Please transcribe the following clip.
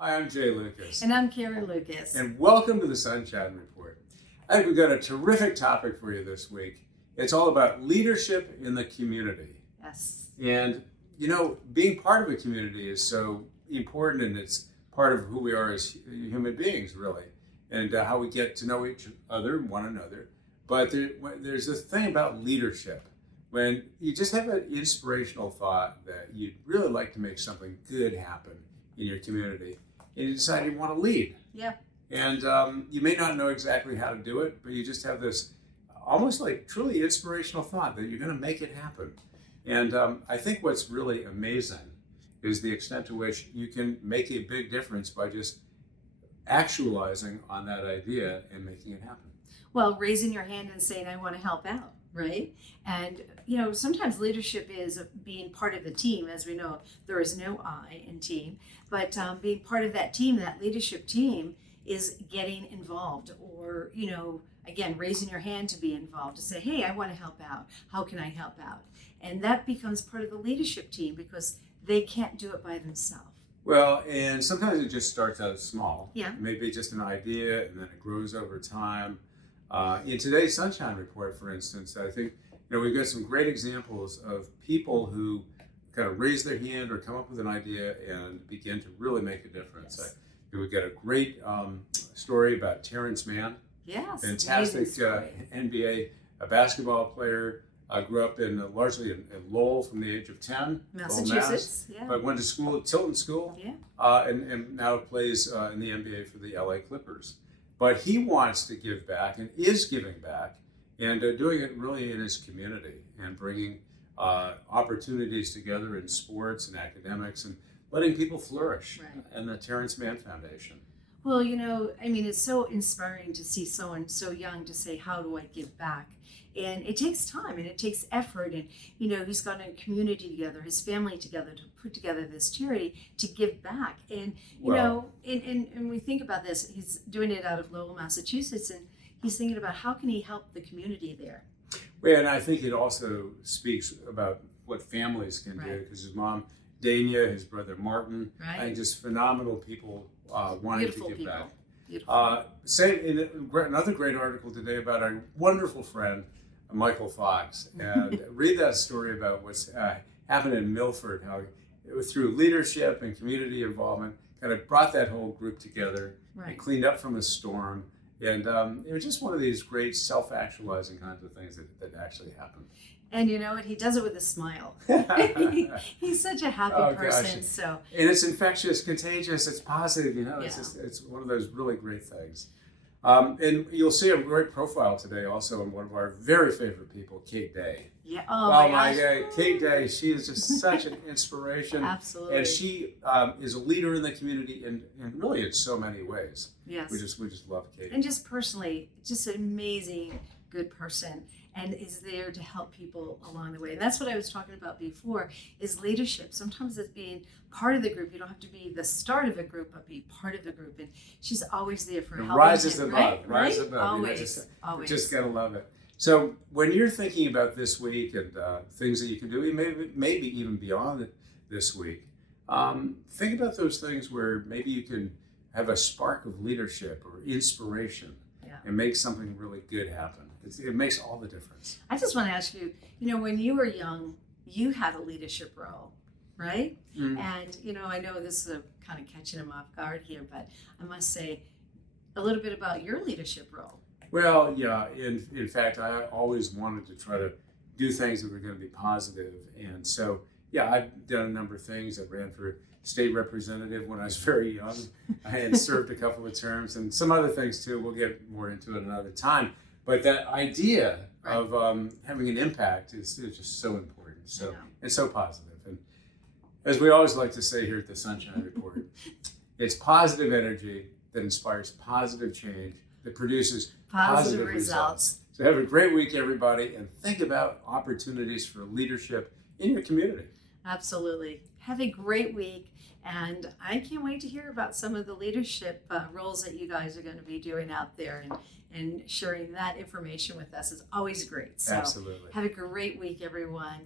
Hi, I'm Jay Lucas. And I'm Karen Lucas. And welcome to the Sunshine Report. I think we've got a terrific topic for you this week. It's all about leadership in the community. Yes. And, being part of a community is so important, and it's part of who we are as human beings, really, and how we get to know each other, one another. But there's this thing about leadership. When you just have an inspirational thought that you'd really like to make something good happen in your community, and you decide you want to lead. Yeah. And you may not know exactly how to do it, but you just have this almost like truly inspirational thought that you're going to make it happen. And I think what's really amazing is the extent to which you can make a big difference by just actualizing on that idea and making it happen. Well, raising your hand and saying, I want to help out, right? And, sometimes leadership is being part of the team. As we know, there is no I in team, but being part of that team, that leadership team, is getting involved or, again, raising your hand to be involved, to say, hey, I want to help out. How can I help out? And that becomes part of the leadership team because they can't do it by themselves. Well, and sometimes it just starts out small. Yeah. Maybe just an idea, and then it grows over time. In today's Sunshine Report, for instance, I think we've got some great examples of people who kind of raise their hand or come up with an idea and begin to really make a difference. Yes. We've got a great story about Terrence Mann. Yes. Fantastic NBA basketball player. Grew up largely in Lowell from the age of 10. Massachusetts. Yeah. But went to school at Tilton School. Yeah. And now plays in the NBA for the LA Clippers. But he wants to give back and is giving back and doing it really in his community and bringing opportunities together in sports and academics and letting people flourish. Right. And the Terrence Mann Foundation. Well, it's so inspiring to see someone so young to say, how do I give back? And it takes time and it takes effort. And, he's gotten a community together, his family together to put together this charity to give back. And, and we think about this, he's doing it out of Lowell, Massachusetts, and he's thinking about how can he help the community there? Well, and I think it also speaks about what families can do, because his mom, Dania, his brother, Martin, I think just phenomenal people wanting Beautiful to give people. back. Beautiful. Say in another great article today about our wonderful friend, Michael Fox, and read that story about what's happened in Milford, how it was through leadership and community involvement, kind of brought that whole group together and cleaned up from a storm. And it was just one of these great self-actualizing kinds of things that actually happened. And you know what? He does it with a smile. He's such a happy person. Gosh. So. And it's infectious, contagious. It's positive. Yeah. It's one of those really great things. And you'll see a great profile today, also in one of our very favorite people, Kate Day. Yeah. Oh my God, Kate Day. She is just such an inspiration. Absolutely. And she is a leader in the community, and really in so many ways. Yes. We just love Kate. And just personally, just an amazing, good person, and is there to help people along the way. And that's what I was talking about before, is leadership. Sometimes it's being part of the group. You don't have to be the start of a group, but be part of the group. And she's always there for helping. Rises him, above, right? rise above. Always, always. Just gotta love it. So when you're thinking about this week and things that you can do, maybe even beyond this week, think about those things where maybe you can have a spark of leadership or inspiration and make something really good happen. It makes all the difference. I just want to ask you, when you were young, you had a leadership role, right? Mm-hmm. And, I know this is kind of catching him off guard here, but I must say a little bit about your leadership role. Well, yeah, in fact, I always wanted to try to do things that were going to be positive. And so, yeah, I've done a number of things. I ran for state representative when I was very young. I had served a couple of terms and some other things too. We'll get more into it another time. But that idea of having an impact is just so important, and so positive. And as we always like to say here at the Sunshine Report, it's positive energy that inspires positive change, that produces positive results. So have a great week, everybody, and think about opportunities for leadership in your community. Absolutely. Have a great week. And I can't wait to hear about some of the leadership roles that you guys are going to be doing out there. And sharing that information with us is always great. So absolutely. Have a great week, everyone.